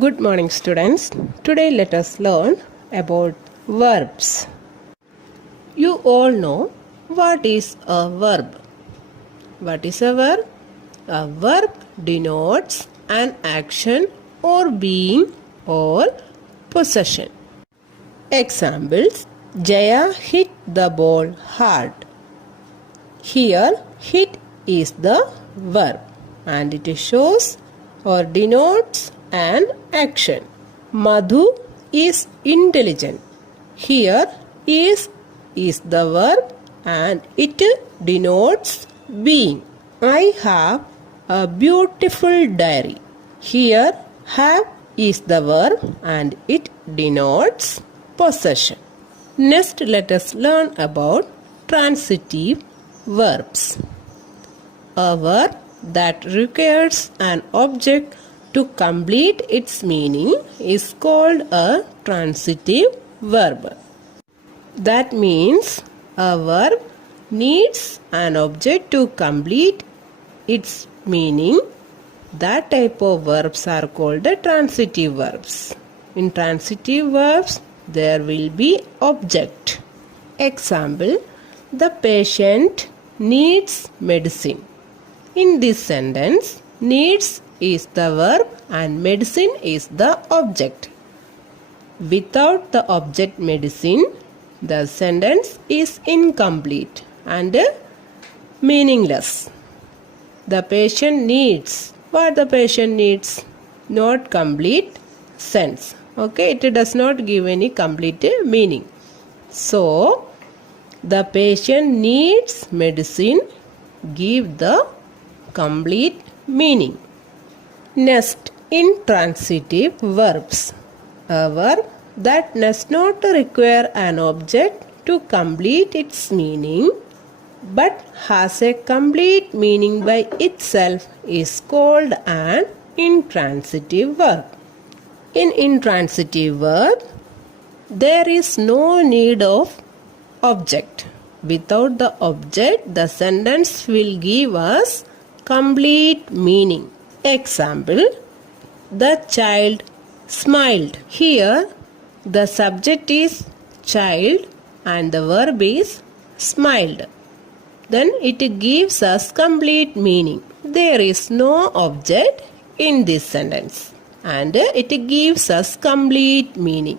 Good morning, students. Today let us learn about verbs. You all know what is a verb. What is a verb? A verb denotes an action or being or possession. Examples: Jaya hit the ball hard. Here, hit is the verb and it shows or denotes an action. Madhu is intelligent. Here, is the verb and it denotes being. I have a beautiful diary. Here, have is the verb and it denotes possession. Next, let us learn about transitive verbs. A verb that requires an object to complete its meaning is called a transitive verb. That means a verb needs an object to complete its meaning. That type of verbs are called the transitive verbs. In transitive verbs, there will be object. Example: the patient needs medicine. In this sentence, needs is the verb and medicine is the object. Without the object medicine, the sentence is incomplete and meaningless. The patient needs. What the patient needs? Not complete sense. Okay, it does not give any complete meaning. So, the patient needs medicine give the complete meaning. Next, intransitive verbs. A verb that does not require an object to complete its meaning but has a complete meaning by itself is called an intransitive verb. In intransitive verb, there is no need of object. Without the object, the sentence will give us complete meaning. Example: the child smiled. Here, the subject is child and the verb is smiled. Then it gives us complete meaning. There is no object in this sentence and it gives us complete meaning.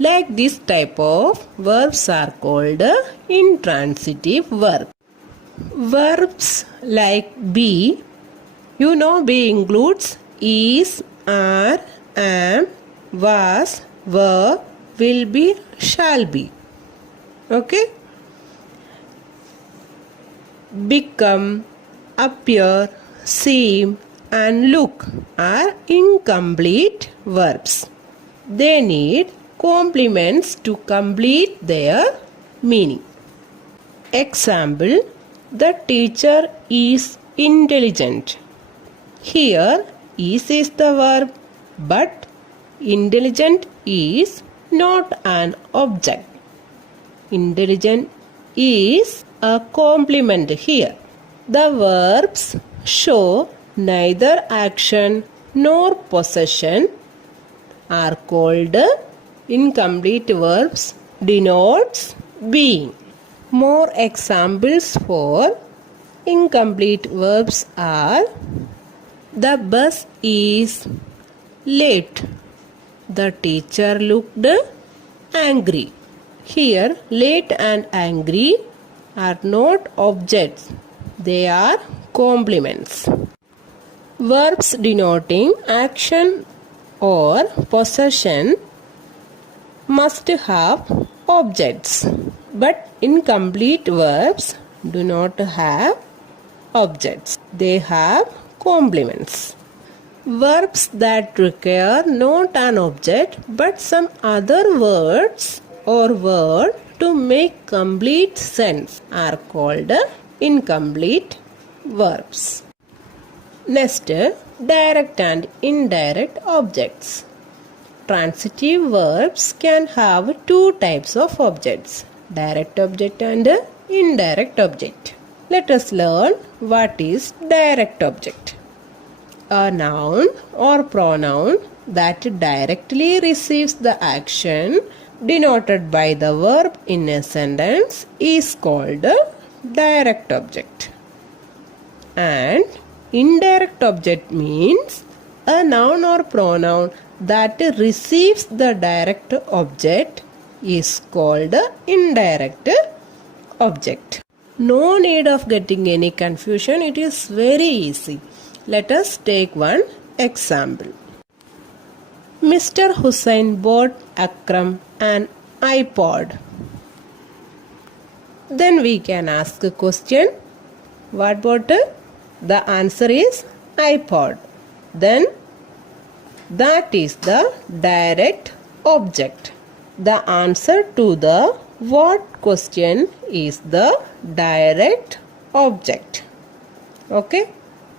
Like this type of verbs are called intransitive verb. Verbs like be, you know be includes is, are, am, was, were, will be, shall be. Okay? Become, appear, seem and look are incomplete verbs. They need complements to complete their meaning. Example: the teacher is intelligent. Here, is the verb, but intelligent is not an object. Intelligent is a complement here. The verbs show neither action nor possession are called incomplete verbs, denotes being. More examples for incomplete verbs are: the bus is late. The teacher looked angry. Here, late and angry are not objects. They are complements. Verbs denoting action or possession must have objects, but incomplete verbs do not have objects. They have complements. Verbs that require not an object but some other words or word to make complete sense are called incomplete verbs. Next, direct and indirect objects. Transitive verbs can have two types of objects: direct object and indirect object. Let us learn what is direct object. A noun or pronoun that directly receives the action denoted by the verb in a sentence is called a direct object. And indirect object means a noun or pronoun that receives the direct object is called a indirect object. No need of getting any confusion, it is very easy. Let us take one example. Mr. Hussain bought Akram an iPod. Then we can ask a question. What bought? The answer is iPod. Then that is the direct object. The answer to the what question is the direct object. Okay?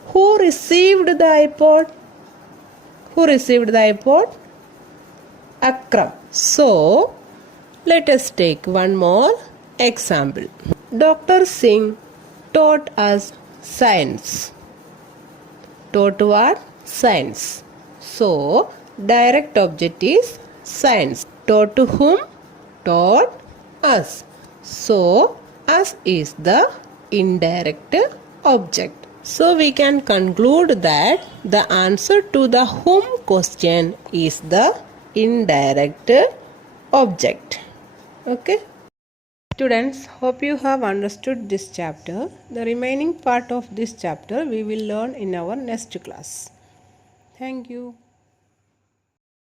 Who received the iPod? Who received the iPod? Akram. So, let us take one more example. Dr. Singh taught us science. Taught what? Science. So, direct object is science. Taught to whom? Taught us. So, us is the indirect object. So, we can conclude that the answer to the whom question is the indirect object. Okay? Students, hope you have understood this chapter. The remaining part of this chapter we will learn in our next class. Thank you.